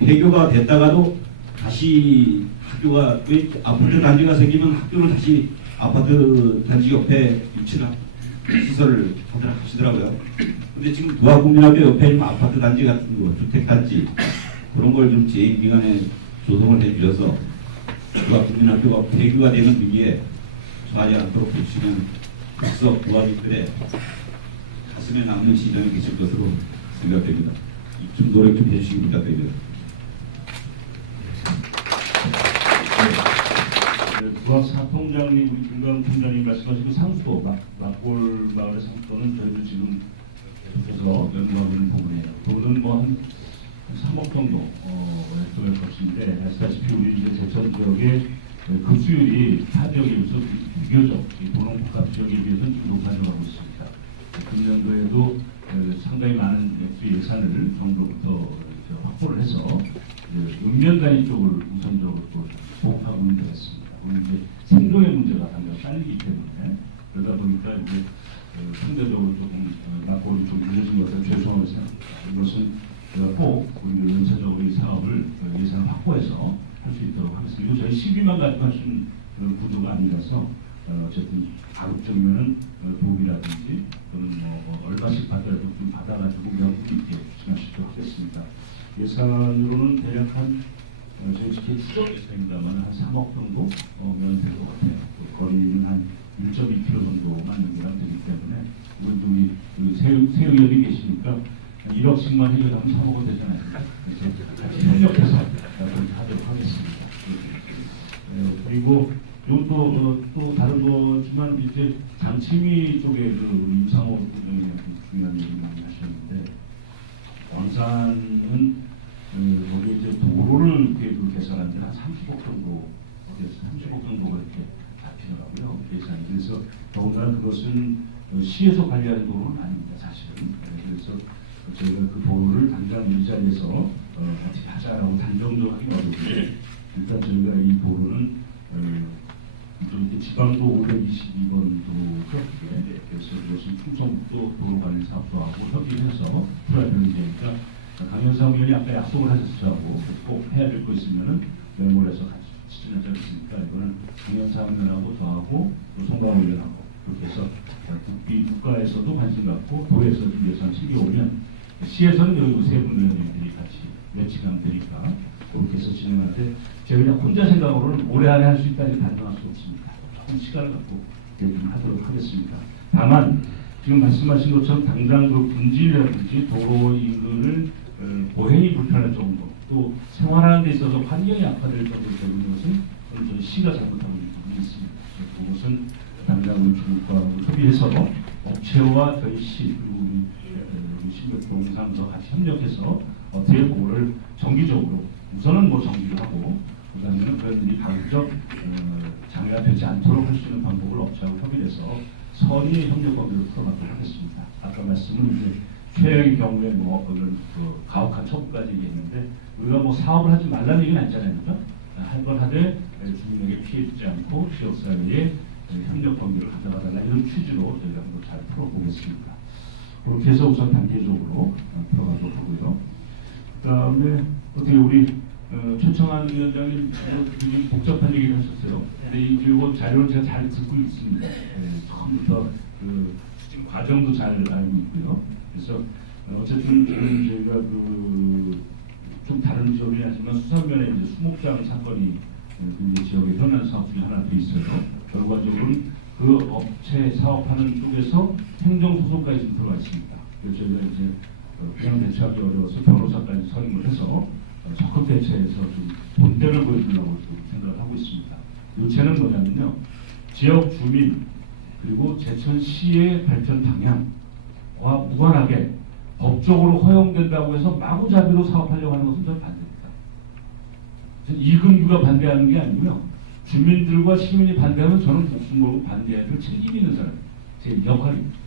폐교가 됐다가도 다시 학교가 왜 아파트 단지가 생기면 학교를 다시 아파트 단지 옆에 유치를 시설을 하시더라고요. 근데 지금 부학국민학교 옆에 있는 아파트 단지 같은 거, 주택 단지 그런 걸 좀 재임 기간에 조성을 해주셔서 부학국민학교가 폐교가 되는 위기에 처하지 않도록 해주시면 흑서 부학인들의 가슴에 남는 시장이 계실 것으로 생각됩니다. 좀 노력 좀 해주시기 부탁드립니다. 부학 사통장님, 우리 김광 총장님 말씀하신 그 상수도, 막골 마을의 상수도는 저희도 지금 계속해서 연구하고 있는 부분이에요. 그거는 뭐 한 3억 정도 될 것인데, 아시다시피 우리 이제 제천 지역의 급수율이 타 지역에 비해서 비교적 도농복합 지역에 비해서는 좀 높아져가고 있습니다. 금년도에도 상당히 많은 예산을 정부로부터 확보를 해서 읍면 단위 쪽을 우선적으로 또 보급하고 있는 것 같습니다. 오늘 이제 생존의 문제가 당장 딸리기 때문에 그러다 보니까 이제 상대적으로 조금 낙골이 좀 늦어진 것 같아서 죄송하게 생각합니다. 이것은 꼭 우리 연차적으로 이 사업을 예산을 확보해서 할 수 있도록 하겠습니다. 이거 저희 시비만 가지고 할 수 있는 구조가 아니라서 어쨌든 가급적이면은 도움이라든지 또는 뭐 얼마씩 받더라도 좀 받아가지고 명분 있게 진행하시도록 하겠습니다. 예산으로는 대략 한 저희 추적 예산입니다만 한 3억 정도 면 될 것 같아요. 거리는 한 1.2km 정도만 연결하면 되기 때문에 우리 새 의원이 계시니까 1억씩만 해결하면 3억은 되잖아요. 그래서 같이 협력해서 그렇게 하도록 하겠습니다. 그리고 또 다른 거지만 이제 장치미 쪽에 그 임상호 부장이 중요한 얘기 많이 하셨는데 광산은 거기 이제 도로를 개설한 데 한 30억 정도 어디에서 30억 정도가 이렇게 잡히더라고요. 예산이. 그래서 더군다나 그것은 시에서 관리하는 도로는 아닙니다. 사실은. 그래서 저희가 그 도로를 당장 이 자리에서 같이 하자라고 단정적으로 하기 어려운데 일단 저희가 이 도로는 좀 이렇게 지방도 522번 도로가 그래서 이것은 충청북도 도로관리 사업도 하고 협의해서 풀어야 되는 데니까 강현상 의원이 아까 약속을 하셨다고 꼭 해야 될 거 있으면은 메모를 해서 같이 추진하자고 했으니까 이거는 강현상 의원하고 저하고 또 송광호 의원하고 그렇게 해서 국가에서도 관심 갖고 도에서도 예산 챙겨오면 시에서는 여기 세 분 의원님들이 같이 매칭하면 되니까 그렇게 해서 진행하는데 제가 그냥 혼자 생각으로는 올해 안에 할 수 있다니 단정할 수 없습니다. 조금 시간을 갖고 좀 하도록 하겠습니다. 다만 지금 말씀하신 것처럼 당장 그 분지라든지 도로 인근을 보행이 불편할 정도, 또 생활하는 데 있어서 환경이 악화될 정도로 되는 것은 저는 시가 잘못하고 있는 부분이 있습니다. 그것은 당장 중국과 협의해서 업체와 저희 시 그리고 우리 신백동상서 같이 협력해서 어떻게 그거를 정기적으로 우선은 뭐 정기를 하고 그다음에는 그들이 가급적 장애가 되지 않도록 할 수 있는 방법을 업체하고 협의를 해서 선의 협력 관계를 풀어가도록 하겠습니다. 아까 말씀은 이제 최악의 경우에 뭐 그런 가혹한 처분까지 얘기했는데 우리가 뭐 사업을 하지 말라는 얘기는 아니잖아요, 그죠? 할 걸 하되 주민에게 피해 주지 않고 지역 사회에 협력 관계를 가져가달라 이런 취지로 저희가 한번 잘 풀어보겠습니다. 그렇게 해서 우선 단계적으로 풀어가도록 하고요. 그다음에 어떻게 우리 최청한 위원장님 굉장히 복잡한 얘기를 하셨어요. 근데 이거 자료를 제가 잘 듣고 있습니다. 처음부터 그 추진 과정도 잘 알고 있고요. 그래서 어쨌든 지금 저희가 좀 다른 지역이 하지만 수산면에 이제 수목장 사건이 그 지역의 현안 사업 중에 하나 돼 있어요. 결과적으로는 그 업체 사업하는 쪽에서 행정소송까지 들어가 있습니다. 그래서 저희가 이제 그냥 대처하기 어려워서 변호사까지 선임을 해서 적극 대처해서 좀 본때를 보여주려고 생각을 하고 있습니다. 요체는 뭐냐면요, 지역 주민 그리고 제천시의 발전 방향과 무관하게 법적으로 허용된다고 해서 마구잡이로 사업하려고 하는 것은 저는 반대입니다. 이근규가 반대하는 게 아니고요, 주민들과 시민이 반대하면 저는 목숨 걸고 반대해야 될 책임이 있는 사람, 제 역할입니다.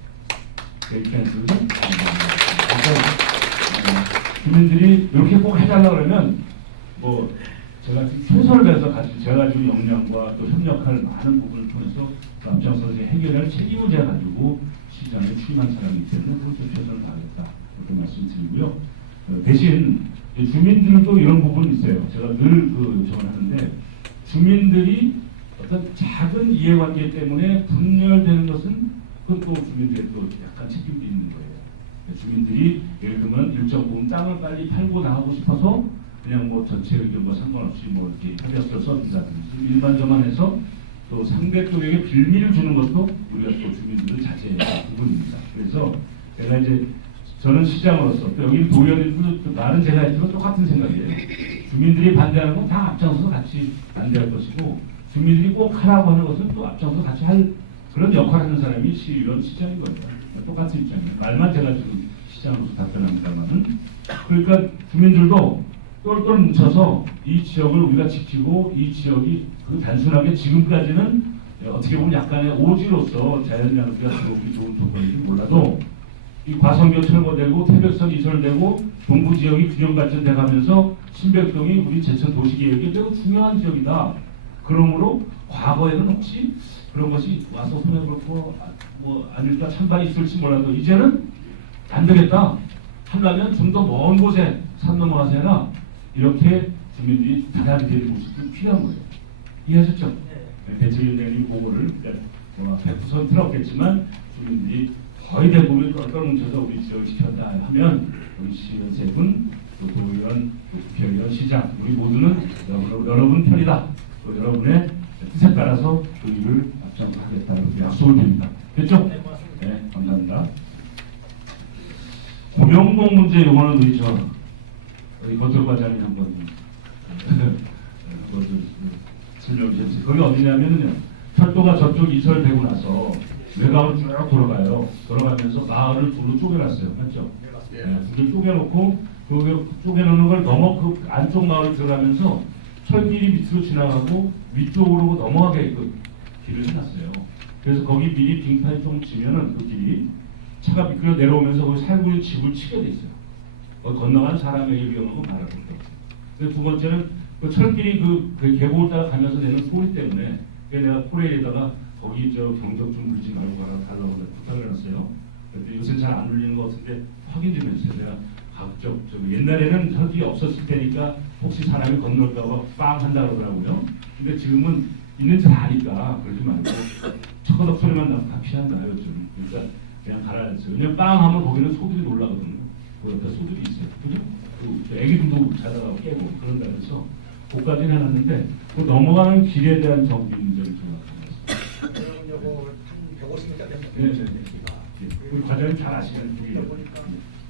이렇게 해서 주민들이 이렇게 꼭 해달라 그러면 뭐 제가 최선을 다해서 같이 제가 가지고 역량과 또 협력할 많은 부분을 통해서 앞장서서 해결할 책임을 제가 가지고 시장에 취임한 사람이기 때문에 그것도 최선을 다하겠다 이렇게 말씀드리고요. 대신 주민들도 이런 부분이 있어요. 제가 늘 전하는데 주민들이 어떤 작은 이해관계 때문에 분열되는 것은 그건 또 주민들의 또 약간 책임도 있는 거예요. 주민들이 예를 들면 일정 부분 땅을 빨리 팔고 나가고 싶어서 그냥 뭐 전체 의견과 상관없이 뭐 이렇게 협약서를 써준다든지 일반적만해서 또 상대 쪽에게 빌미를 주는 것도 우리가 또 주민들을 자제해야 할 부분입니다. 그래서 제가 이제 저는 시장으로서 또 여기 도의원님도 나는 제가 했지만 똑같은 생각이에요. 주민들이 반대하는 건 다 앞장서서 같이 반대할 것이고 주민들이 꼭 하라고 하는 것은 또 앞장서서 같이 할 그런 역할을 하는 사람이 시의원 시장인 거예요. 똑같은 입장이에요. 말만 제가 지금 시장으로서 답변합니다만은 그러니까 주민들도 똘똘 뭉쳐서 이 지역을 우리가 지키고 이 지역이 그 단순하게 지금까지는 어떻게 보면 약간의 오지로서 자연양수가 들어오기 좋은 조건인지 몰라도 이 과성교 철거되고 태백선 이설되고 동부 지역이 균형 발전돼 가면서 신백동이 우리 제천 도시계획에 매우 중요한 지역이다. 그러므로 과거에는 혹시 그런 것이 와서 손에 걸고 뭐 아닐까 찬반이 있을지 몰라도 이제는 안 되겠다. 하려면 좀 더 먼 곳에 산 넘어가서 해라. 이렇게 주민들이 받아들이는 모습이 필요한 거예요. 이해하셨죠? 네. 대책위원장님 그거를 100%는 없겠지만 주민들이 거의 대부분 똘똘 뭉쳐서 우리 지역을 지켰다 하면 우리 시의원 세 분, 또 도의원, 또 국회의원, 시장 우리 모두는 여러분 편이다. 또 여러분의 뜻에 따라서 그 일을 앞장서 하겠다 이렇게 약속을 드립니다. 됐죠? 네, 감사합니다. 고명동 문제 요거는 우리 이것들 과장이 한번 설명해 주세요. 거기 어디냐면요, 철도가 저쪽 이설되고 나서 외곽으로 쭉 돌아가요. 돌아가면서 마을을 둘로 쪼개놨어요. 맞죠? 네, 둘로 쪼개놓고 그 쪼개놓는 걸 넘어 그 안쪽 마을 들어가면서 철길이 밑으로 지나가고 위쪽으로 넘어가게 그 길을 해놨어요. 그래서 거기 미리 빙판이 좀 치면은 그 길이 차가 미끄러 내려오면서 거기 살고 있는 집을 치게 돼 있어요. 건너가는 사람에게 위험한 건 말할 것도 없어요. 두 번째는 그 철길이 그 계곡을 따라 가면서 내는 소리 때문에 내가 코레일에다가 거기 경적 좀 불지 말고 달라고 부탁을 해놨어요. 근데 요새 잘 안 울리는 것 같은데 확인 좀 해주세요. 내가 가급적 옛날에는 철길이 없었을 때니까 혹시 사람이 건널까봐 빵 한다 그러더라고요. 근데 지금은 있는 줄 아니까 그러지 말고 척어덕 소리만 나면 다 피한다 요즘. 그러니까 그냥 가라앉죠. 왜냐면 빵 하면 거기는 소들이 놀라거든요. 그 옆에 소들이 있어요. 그죠? 그 애기들도 자다가 깨고 그런다면서 그까지는 해놨는데 그 넘어가는 길에 대한 정비 문제를 생각합니다. 요거 한 150m 됩니다. 네, 네, 네. 우리 과장님 잘 아시는 분이에요. 보니까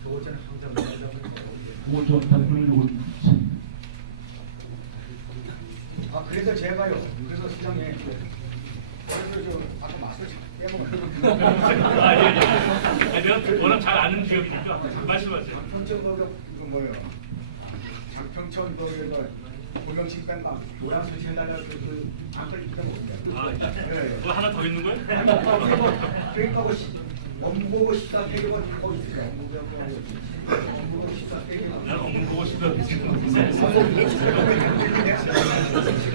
저거 전에 항상 그거 저 단순히 요거 아 그래서 제가요. 그래서 시장에 그래서 저 아까 맛을 빼먹었어요. 아니, 내가 워낙 잘 아는 기업이니까 말씀하세요. 장평천 거기 이거 뭐예요? 장평천 거기에서 고명식당가 노란 수시에 달려 그 안걸 기가 먹습니다. 뭐 하나 더 있는 거예요? 그러니까 뭐 업무보고 식사 대결가 거기 있어요. 업무보고 식사 대결. 난 업무 보고 싶다.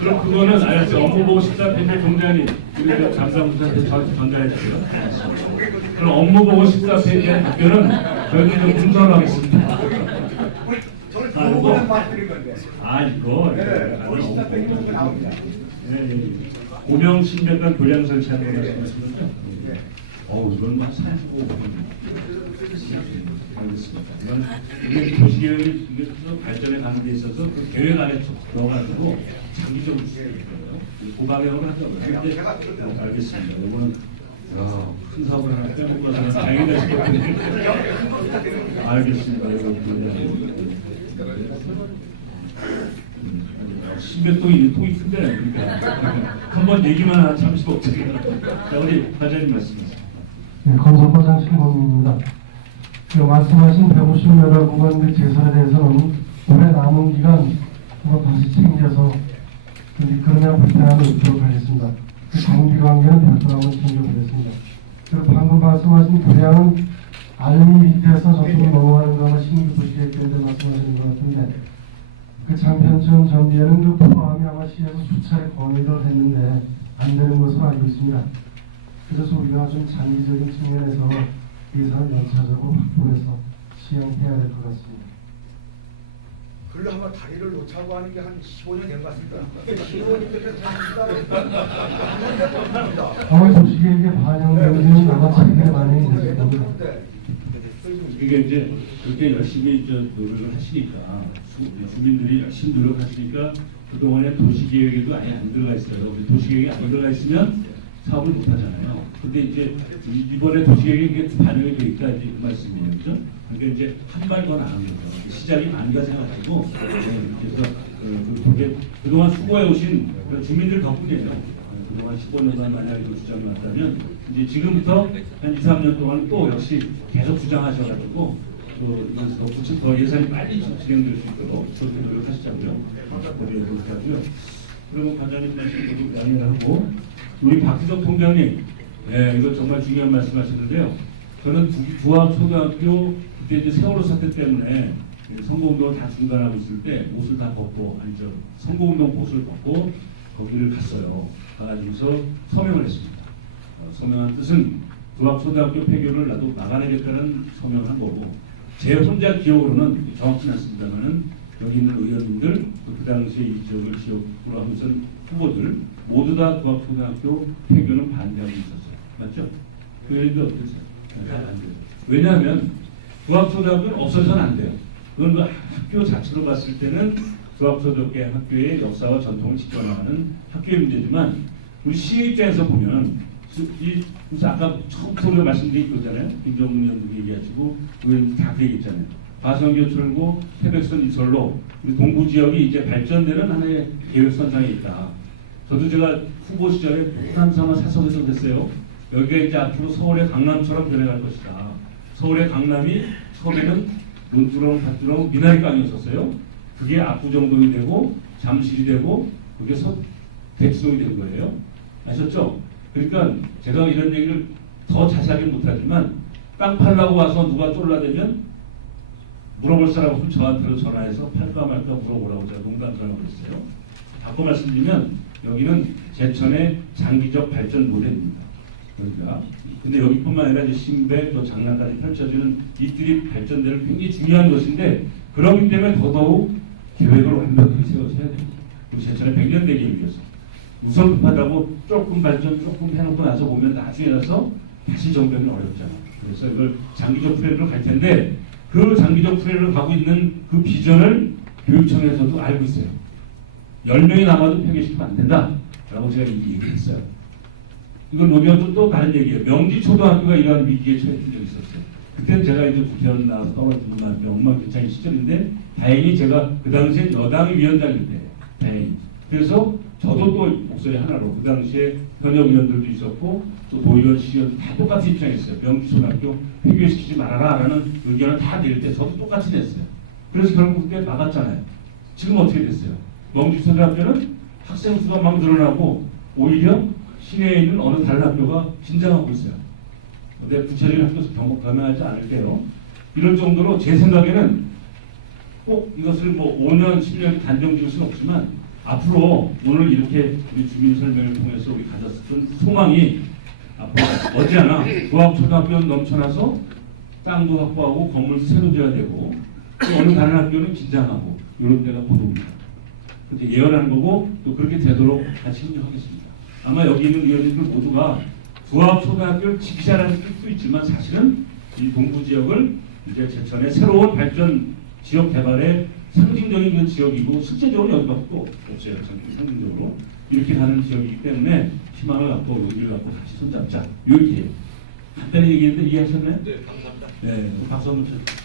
그럼 그거는 알았어. 업무 보고 싶다. 근데 동장님 우리가 감사무사한테 전달해 주세요. 그럼 업무 보고 싶다. 대한 답변은 저희가 좀 분석을 하겠습니다. 저는 그거는 말씀드린 건데. 아 이거. 네, 거기 식사 대결 나옵니다. 고명 신백관 교량 설치하는 거 말씀하시는데. 이건 막 35분. 알겠습니다. 이건 우리 도시계획이 이게 발전해 가는 데 있어서 그 계획 안에 들어가지고 장기적으로 수행할 거예요. 고방형을 하자고요. 근데 알겠습니다. 이거는 큰 사업을 하나 빼먹고 나서 다행이다 싶었는데. 알겠습니다. 이거 신백동이 통이 큰데 그러니까 한번 얘기만 하나 잠시 없잖아요. 자 우리 과장님 말씀하세요. 네, 건설과장 신범입니다. 말씀하신 150여러 공간 제설에 대해서는 올해 남은 기간 한번 다시 챙겨서 그러면 불편함을 없도록 하겠습니다. 정비 관계는 별도로 한번 챙겨보겠습니다. 그리고 방금 말씀하신 교량은 알미 밑에서 저쪽으로 넘어가는 거는 신규 도시계획대들 말씀하시는 것 같은데 그 장편천 정비에는 그 포함이 아마 시에서 수차례 건의를 했는데 안 되는 것으로 알고 있습니다. 그래서 우리가 좀 장기적인 측면에서 예산을 연차적으로 확보해서 시행해야 될 것 같습니다. 글로 한번 다리를 놓자고 하는 게 한 15년 된 것 같습니다. 15년 그래서 합니다. 아마 도시계획에 반영되는 아마 최근에 반영이 됐을 겁니다. 이게 이제 그렇게 열심히 노력을 하시니까 주민들이 열심히 노력하시니까 그동안에 도시계획에도 아예 안 들어가 있어요. 우리 도시계획이 안 들어가 있으면 사업을 못 하잖아요. 근데 이제 이번에 도시계획이 반영이 되니까 이제 그 말씀이에요. 그죠? 그러니까 이제 한 발 더 나은 거죠. 시장이 많이가 생각하고 그래서 그렇게 그동안 수고해 오신 주민들 덕분이에요. 그동안 15년간 만약에 주장이 맞다면 이제 지금부터 한 2, 3년 동안 또 역시 계속 주장하셔가지고 더 예산이 빨리 진행될 수 있도록 그렇게 노력하시자고요. 그렇게 하고요. 그리고 관장님 말씀 양해를 하고 우리 박희석 통장님, 이거 정말 중요한 말씀하시는데요. 저는 부합초등학교 그때 이제 세월호 사태 때문에 선거운동을 다 중단하고 있을 때 옷을 다 벗고 선거운동 옷을 벗고 거기를 갔어요. 가가지고서 서명을 했습니다. 서명한 뜻은 부합초등학교 폐교를 나도 막아내겠다는 서명을 한 거고 제 혼자 기억으로는 정확치는 않습니다만은 여기 있는 의원님들 그 당시에 이 지역을 지역으로 하면서 후보들 모두 다 부합초등학교 폐교는 반대하고 있었어요. 맞죠? 그 얘기 어땠어요? 왜냐하면 부합초등학교는 없어서는 안 돼요. 그건 그 학교 자체로 봤을 때는 부합초등학교의 역사와 전통을 지켜나가는 학교의 문제지만 우리 시의 입장에서 보면 그래서 아까 처음부터 우리가 말씀드린 거잖아요. 김정은 의원도 얘기하시고 의원도 다 얘기했잖아요. 가성교철고 태백선 이설로 우리 동부 지역이 이제 발전되는 하나의 계획선상에 있다. 저도 제가 후보 시절에 호남상을 사석에서 됐어요. 여기가 이제 앞으로 서울의 강남처럼 변해갈 것이다. 서울의 강남이 처음에는 논두렁, 밭두렁, 미나리깡이었었어요. 그게 압구정동이 되고 잠실이 되고 그게 대치동이 된 거예요. 아셨죠? 그러니까 제가 이런 얘기를 더 자세하게 못하지만 땅 팔라고 와서 누가 쫄라대면 물어볼 사람 없으면 저한테로 전화해서 팔까 말까 물어보라고 제가 농담처럼 그랬어요. 바꿔 말씀드리면 여기는 제천의 장기적 발전 모델입니다. 그러니까 근데 여기뿐만 아니라 이제 신백 또 장남까지 펼쳐지는 이들이 발전되는 굉장히 중요한 것인데 그렇기 때문에 더더욱 계획을 완벽하게 세워서 해야 됩니다. 우리 제천의 100년 대계를 위해서 우선 급하다고 조금 발전 조금 해놓고 나서 보면 나중에 가서 다시 정비하면 어렵잖아요. 그래서 이걸 장기적 플랜으로 갈 텐데 그 장기적 플랜을 가고 있는 그 비전을 교육청에서도 알고 있어요. 10명이 남아도 폐교시키면 안 된다 라고 제가 얘기했어요. 이건 노무현도 또 다른 얘기예요. 명지초등학교가 이러한 위기에 처했던 적이 있었어요. 그때는 제가 이제 국회의원 나와서 떨어지고 난 엉망진창인 시절인데 다행히 제가 그 당시에 여당 위원장일 때 다행히 그래서 저도 또 목소리 하나로 그 당시에 현역 의원들도 있었고 또 도의원, 시의원 다 똑같이 입장했어요. 명지초등학교 폐교시키지 말아라 라는 의견을 다 낼 때 저도 똑같이 냈어요. 그래서 결국 그때 막았잖아요. 지금 어떻게 됐어요? 명지초등학교는 학생 수가 막 늘어나고 오히려 시내에 있는 어느 다른 학교가 긴장하고 있어요. 근데 구체적인 학교 변명하지 않을게요. 이럴 정도로 제 생각에는 꼭 이것을 뭐 5년, 10년 단정 지을 수는 없지만 앞으로 오늘 이렇게 우리 주민 설명을 통해서 우리 가졌던 소망이 앞으로 머지않아 조합초등학교는 넘쳐나서 땅도 확보하고 건물도 새로 지어야 되고 또 어느 다른 학교는 긴장하고 이런 데가 보도입니다. 그렇게 예언하는 거고 또 그렇게 되도록 같이 협력하겠습니다. 아마 여기 있는 의원님들 모두가 조합초등학교를 지키자라는 뜻도 있지만 사실은 이 동부 지역을 이제 제천의 새로운 발전 지역 개발의 상징적인 그 지역이고 실제적으로 여기밖에 또 없어요. 상징적으로 이렇게 가는 지역이기 때문에 희망을 갖고 의지를 갖고 같이 손잡자 이렇게 간단히 얘기했는데 이해하셨나요? 네, 감사합니다. 네, 박수 한번 쳐주세요.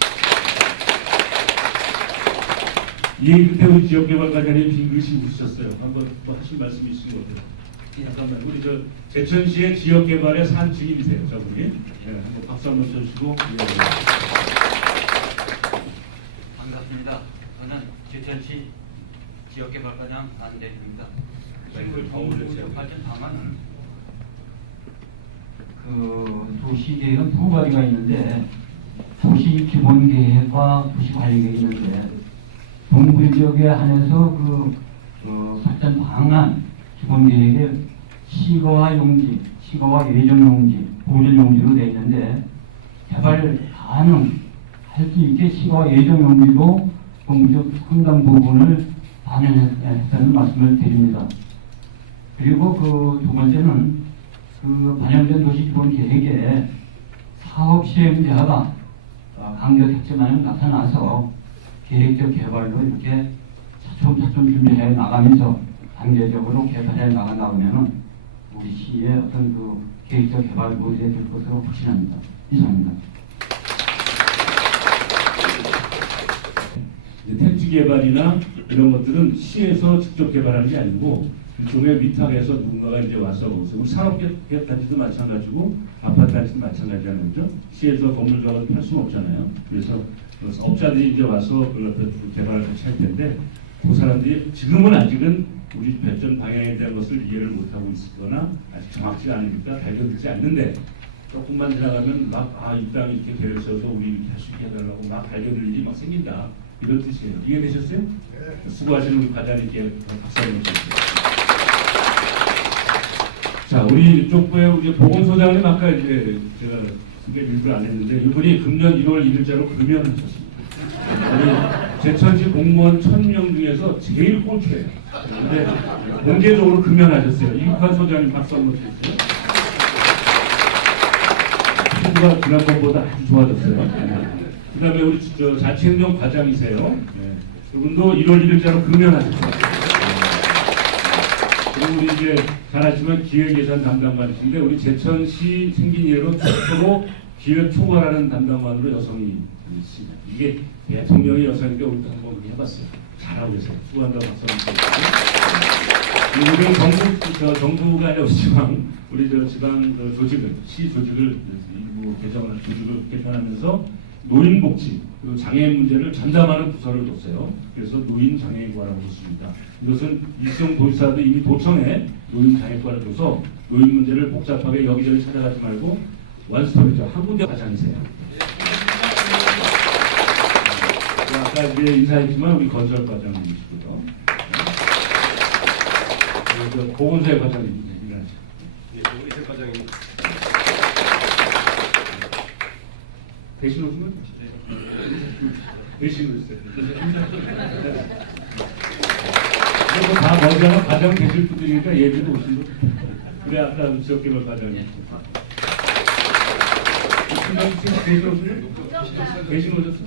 이 얘기 끝에 우리 지역개발과장님 빙긋이 웃으셨어요. 한번 뭐 하신 말씀이 있으신 것 같아요. 잠깐만, 우리 저 제천시의 지역개발의 산 증인이세요, 저분이. 네, 한번 박수 한번 쳐주시고. 예. 반갑습니다. 저는 제천시 지역개발과장 안대입니다. 네, 발전 방안은 그 도시계획은 두 가지가 있는데 도시 기본계획과 도시관리계획이 있는데 동부 지역에 한해서 그 발전 방안 기본계획에 시거와 용지, 시거와 예정 용지, 보존 용지로 되어 있는데 개발 가능할 수 있게 시거와 예정 용지도 동부지역 상당 부분을 반영했다는 말씀을 드립니다. 그리고 그 두 번째는 그 반영된 도시기본계획에 사업 시행 제한가 강조 택지만은 나타나서 계획적 개발로 이렇게 차츰차츰 준비해 나가면서 단계적으로 개발해 나가면은 우리 시의 어떤 그 계획적 개발 모델이 될 것으로 확신합니다. 이상입니다. 택지 개발이나 이런 것들은 시에서 직접 개발하는 게 아니고 일종의 위탁에서 누군가가 이제 와서 우리 산업단지도 마찬가지고 아파트단지도 마찬가지잖아요, 그죠? 시에서 건물 조합을 할 수는 없잖아요. 그래서 업자들이 이제 와서 그걸 개발을 같이 할 텐데 그 사람들이 지금은 아직은 우리 발전 방향에 대한 것을 이해를 못하고 있거나 아직 정확치가 않으니까 발견되지 않는데 조금만 지나가면 막 이 땅이 이렇게 계획 세워서 우리 이렇게 할 수 있게 해달라고 막 발견될 일이 막 생긴다. 이런 뜻이에요. 이해되셨어요? 네. 수고하시는 우리 과장님께 박수 한번 주세요. 자, 우리 이쪽부에 우리 보건소장님 아까 이제 제가 소개 일부러 안 했는데 이분이 금년 1월 1일자로 금연하셨습니다. 우리 제천시 공무원 1000명 중에서 제일 꼴초예요. 근데 공개적으로 금연하셨어요. 이국환 소장님 박수 한번 주세요. 피부가 지난번보다 아주 좋아졌어요. 그 다음에 우리 자치행정 과장이세요. 네. 그분도 1월 1일자로 금연하셨어요. 그리고 우리 이제 잘 아시지만 기획예산 담당관이신데 우리 제천시 생긴 이래로 최초로 기획 총괄하는 담당관으로 여성이 있습니다. 이게 대통령이 여성인데 우리도 한번 그렇게 해봤어요. 잘하고 계세요. 수고한다고 박수 한번 드리고. 우리 정부가 아니라 지방 우리 지방 조직을 시 조직을 일부 개정을 조직을 개편하면서 노인복지 그리고 장애인 문제를 전담하는 부서를 뒀어요. 그래서 노인장애인과라고 했습니다. 이것은 일성 도지사도 이미 도청에 노인장애과를 둬서 노인 문제를 복잡하게 여기저기 찾아가지 말고 원스톱이죠. 한 군데 과장이세요. 아까 이제 인사했지만 우리 건설 과장님이시고요. 그리고 보건소의 과장님입니다. 우리 과장님. 대신 오시면 대신 오세요. 그리고 다 머지않아 과장 되실 분들이니까 예비도 오시고 그래 아까 지역개발 과장님 대신 오셨어?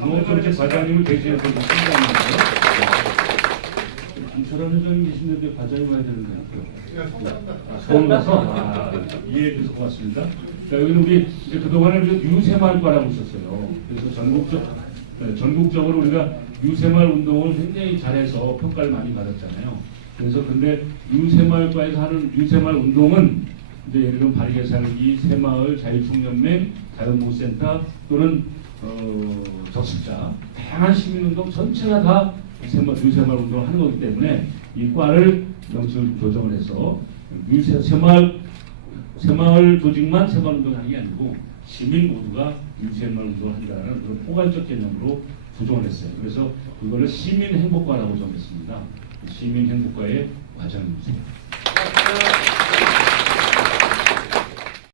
농업정책 과장님을 대신해서 신청하는데요. 김철환 회장님 계시는데 과장님 와야 되는 거예요. 서울에서 이해해 주셔서 고맙습니다. 자, 여기는 우리 이제 그동안에 우리가 유새마을과라고 있었어요. 그래서 전국적으로 우리가 유새마을 운동을 굉장히 잘해서 평가를 많이 받았잖아요. 그래서 근데 유새마을과에서 하는 유새마을 운동은 이제 예를 들면 바르게 살기, 새마을, 자유총연맹, 자연보호센터 또는 적십자 다양한 시민운동 전체가 다 유새마을 운동을 하는 거기 때문에 이 과를 명칭을 조정을 해서 새마을 조직만 새마을 운동을 하는 게 아니고 시민 모두가 유새마을 운동을 한다는 그런 포괄적 개념으로 조정을 했어요. 그래서 이거를 시민행복과라고 정했습니다. 시민행복과의 과장님이세요.